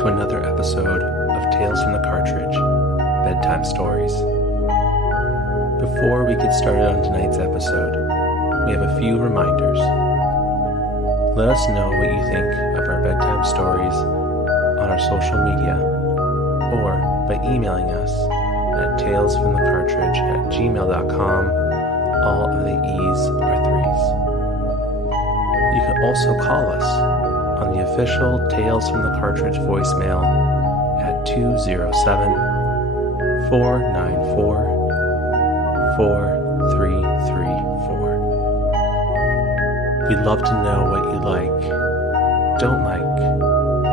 to another episode of Tales from the Cartridge, Bedtime Stories. Before we get started on tonight's episode, we have a few reminders. Let us know what you think of our bedtime stories on our social media or by emailing us at talesfromthecartridge@gmail.com. All of the E's are threes. You can also call us on the official Tales from the Cartridge voicemail at 207-494-4334. We'd love to know what you like, don't like,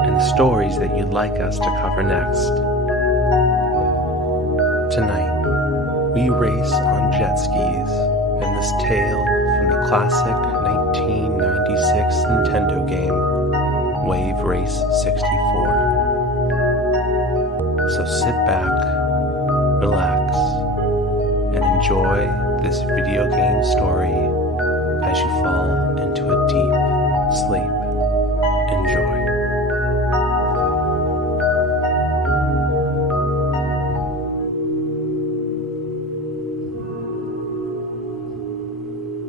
and the stories that you'd like us to cover next. Tonight, we race on jet skis in this tale from the classic 1996 Nintendo game, Wave Race 64. So sit back, relax, and enjoy this video game story as you fall into a deep sleep. Enjoy.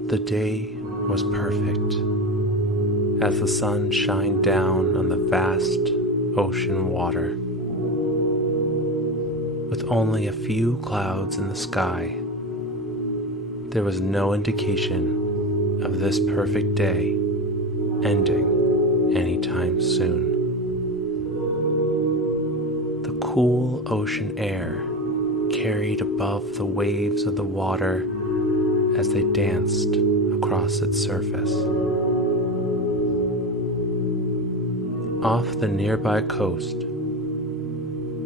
The day was perfect as the sun shined down on the vast ocean water. With only a few clouds in the sky, there was no indication of this perfect day ending anytime soon. The cool ocean air carried above the waves of the water as they danced across its surface. Off the nearby coast,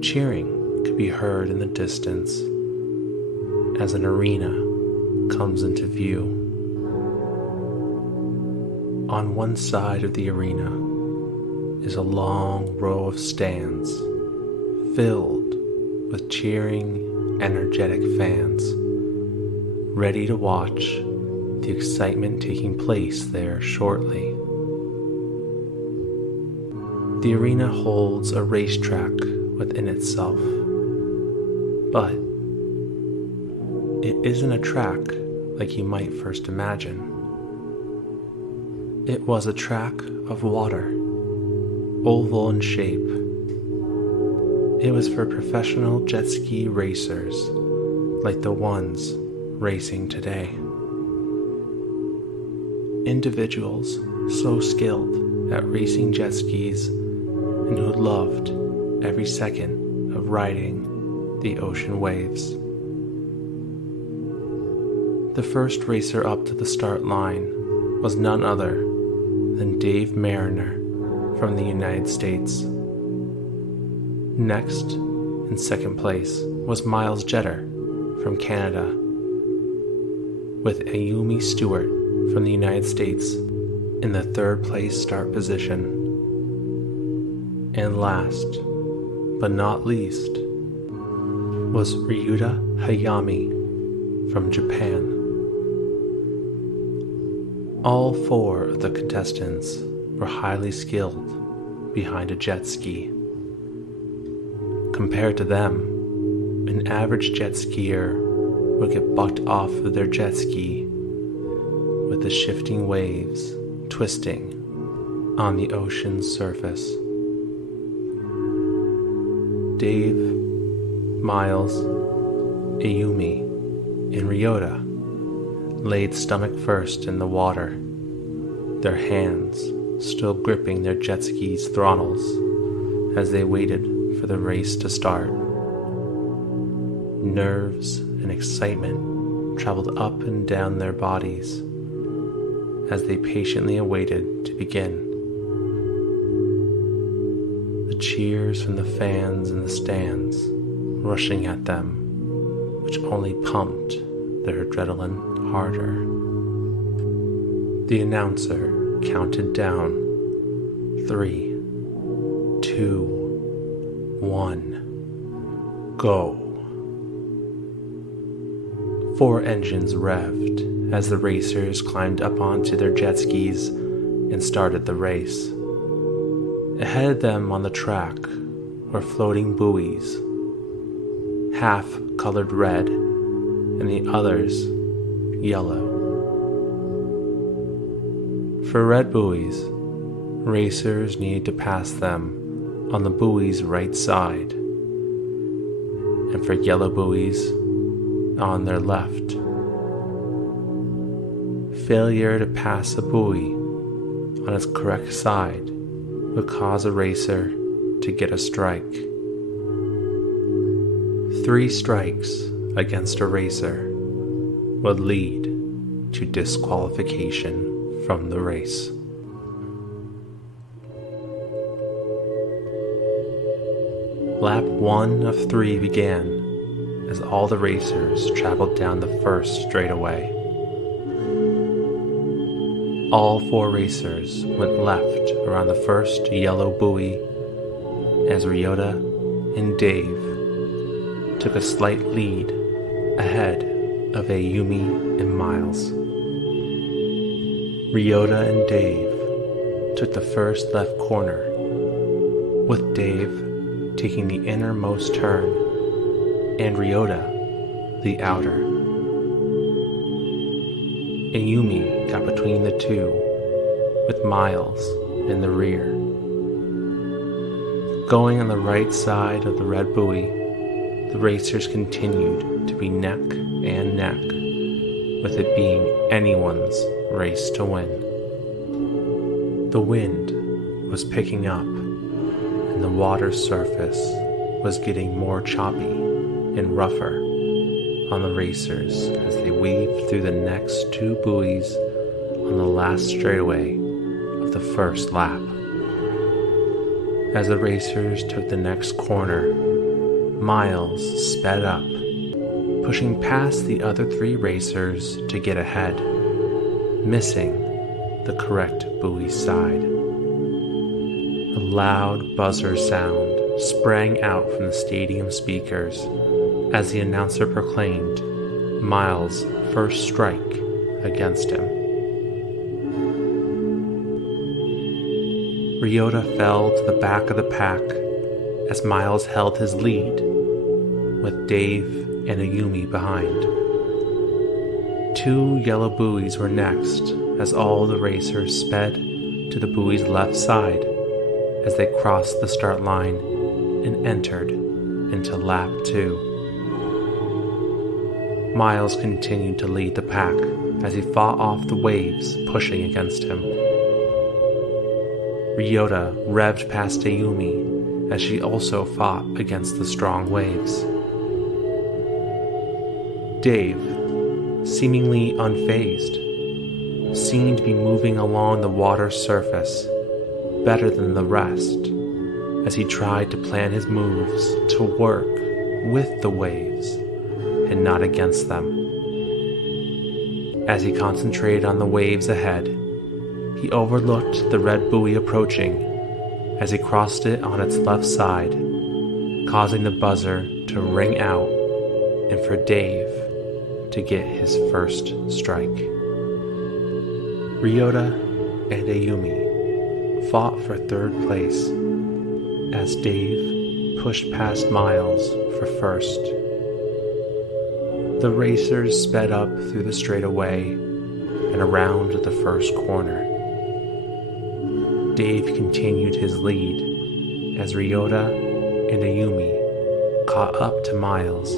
cheering could be heard in the distance as an arena comes into view. On one side of the arena is a long row of stands filled with cheering, energetic fans, ready to watch the excitement taking place there shortly. The arena holds a racetrack within itself, but it isn't a track like you might first imagine. It was a track of water, oval in shape. It was for professional jet ski racers like the ones racing today. Individuals so skilled at racing jet skis and who loved every second of riding the ocean waves. The first racer up to the start line was none other than Dave Mariner from the United States. Next, in second place, was Miles Jeter from Canada, with Ayumi Stewart from the United States in the third place start position. And last, but not least, was Ryuta Hayami from Japan. All four of the contestants were highly skilled behind a jet ski. Compared to them, an average jet skier would get bucked off of their jet ski with the shifting waves twisting on the ocean's surface. Dave, Miles, Ayumi, and Ryota laid stomach first in the water, their hands still gripping their jet ski's throttles as they waited for the race to start. Nerves and excitement traveled up and down their bodies as they patiently awaited to begin. The cheers from the fans in the stands rushing at them, which only pumped their adrenaline harder. The announcer counted down 3, 2, 1, go. 4 engines revved as the racers climbed up onto their jet skis and started the race. Ahead of them on the track were floating buoys, half colored red and the others yellow. For red buoys, racers needed to pass them on the buoy's right side, and for yellow buoys, on their left. Failure to pass a buoy on its correct side would cause a racer to get a strike. 3 strikes against a racer would lead to disqualification from the race. Lap 1 of 3 began as all the racers traveled down the first straightaway. All 4 racers went left around the first yellow buoy as Ryota and Dave took a slight lead ahead of Ayumi and Miles. Ryota and Dave took the first left corner, with Dave taking the innermost turn and Ryota the outer. Ayumi got between the two, with Miles in the rear. Going on the right side of the red buoy, the racers continued to be neck and neck, with it being anyone's race to win. The wind was picking up, and the water surface was getting more choppy and rougher on the racers as they weaved through the next 2 buoys on the last straightaway of the first lap. As the racers took the next corner, Miles sped up, pushing past the other 3 racers to get ahead, missing the correct buoy side. A loud buzzer sound sprang out from the stadium speakers as the announcer proclaimed Miles' first strike against him. Ryota fell to the back of the pack as Miles held his lead, with Dave and Ayumi behind. 2 yellow buoys were next as all the racers sped to the buoy's left side as they crossed the start line and entered into lap 2. Miles continued to lead the pack as he fought off the waves pushing against him. Ryota revved past Ayumi as she also fought against the strong waves. Dave, seemingly unfazed, seemed to be moving along the water's surface better than the rest as he tried to plan his moves to work with the waves and not against them. As he concentrated on the waves ahead, he overlooked the red buoy approaching as he crossed it on its left side, causing the buzzer to ring out and for Dave to get his first strike. Ryota and Ayumi fought for 3rd place as Dave pushed past Miles for first. The racers sped up through the straightaway and around the first corner. Dave continued his lead as Ryota and Ayumi caught up to Miles.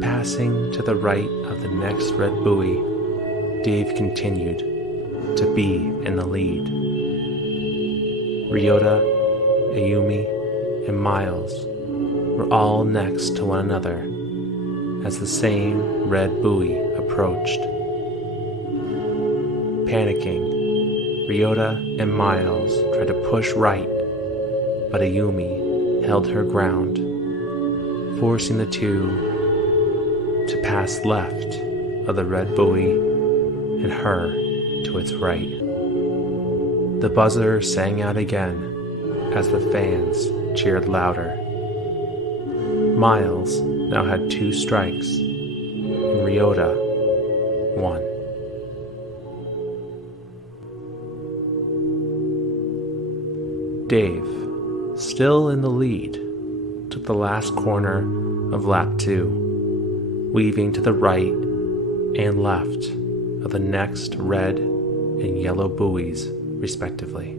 Passing to the right of the next red buoy, Dave continued to be in the lead. Ryota, Ayumi, and Miles were all next to one another as the same red buoy approached. Panicking, Ryota and Miles tried to push right, but Ayumi held her ground, forcing the 2 to pass left of the red buoy and her to its right. The buzzer sang out again as the fans cheered louder. Miles now had 2 strikes, and Ryota 1. Dave, still in the lead, took the last corner of lap 2, weaving to the right and left of the next red and yellow buoys, respectively.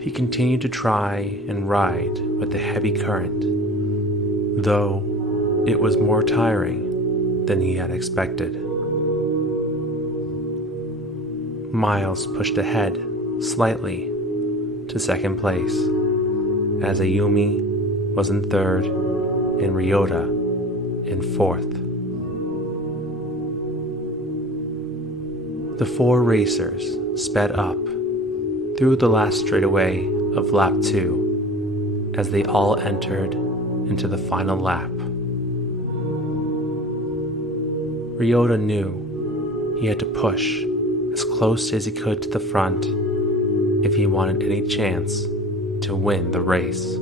He continued to try and ride with the heavy current, though it was more tiring than he had expected. Miles pushed ahead slightly to second place, as Ayumi was in third and Ryota in fourth. The 4 racers sped up through the last straightaway of lap 2 as they all entered into the final lap. Ryota knew he had to push as close as he could to the front if he wanted any chance to win the race.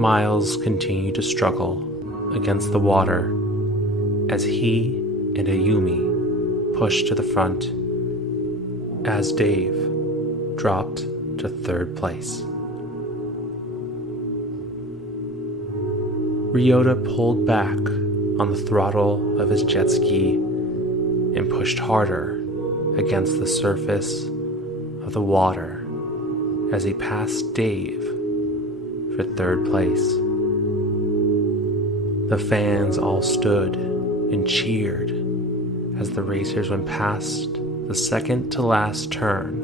Miles continued to struggle against the water as he and Ayumi pushed to the front as Dave dropped to third place. Ryota pulled back on the throttle of his jet ski and pushed harder against the surface of the water as he passed Dave for third place. The fans all stood and cheered as the racers went past the second to last turn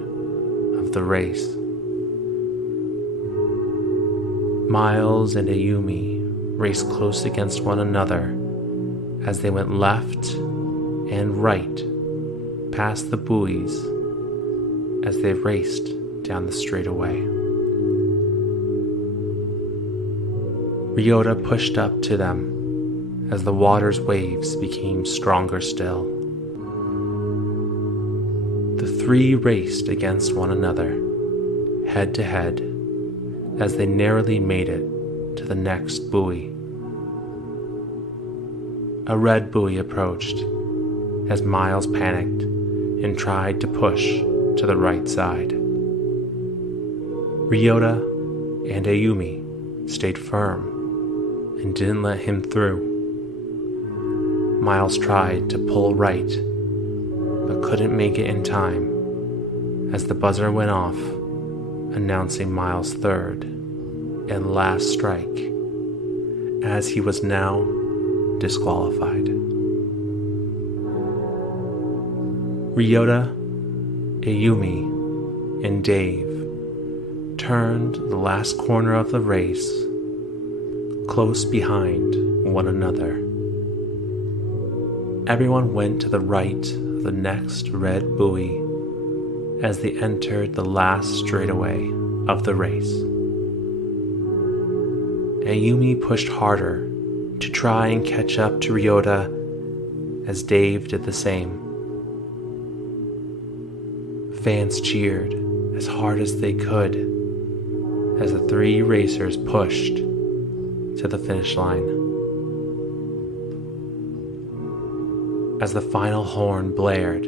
of the race. Miles and Ayumi raced close against one another as they went left and right past the buoys as they raced down the straightaway. Ryota pushed up to them as the water's waves became stronger still. The 3 raced against one another, head to head, as they narrowly made it to the next buoy. A red buoy approached as Miles panicked and tried to push to the right side. Ryota and Ayumi stayed firm and didn't let him through. Miles tried to pull right, but couldn't make it in time as the buzzer went off, announcing Miles' third and last strike, as he was now disqualified. Ryota, Ayumi, and Dave turned the last corner of the race close behind one another. Everyone went to the right of the next red buoy as they entered the last straightaway of the race. Ayumi pushed harder to try and catch up to Ryota as Dave did the same. Fans cheered as hard as they could as the 3 racers pushed to the finish line. As the final horn blared,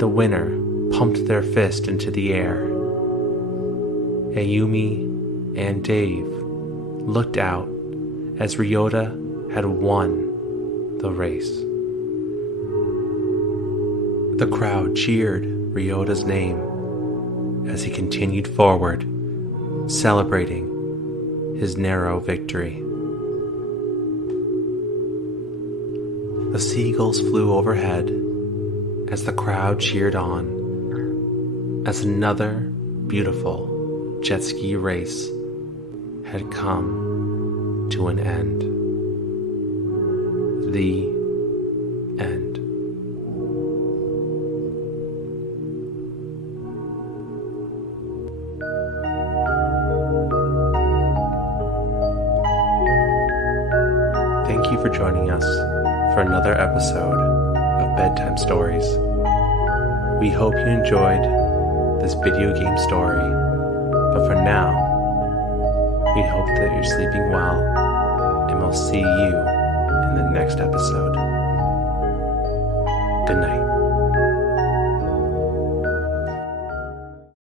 the winner pumped their fist into the air. Ayumi and Dave looked out as Ryota had won the race. The crowd cheered Ryota's name as he continued forward, celebrating his narrow victory. The seagulls flew overhead as the crowd cheered on, as another beautiful jet ski race had come to an end. The end. Thank you for joining us for another episode of Bedtime Stories. We hope you enjoyed this video game story, but for now, we hope that you're sleeping well, and we'll see you in the next episode. Good night.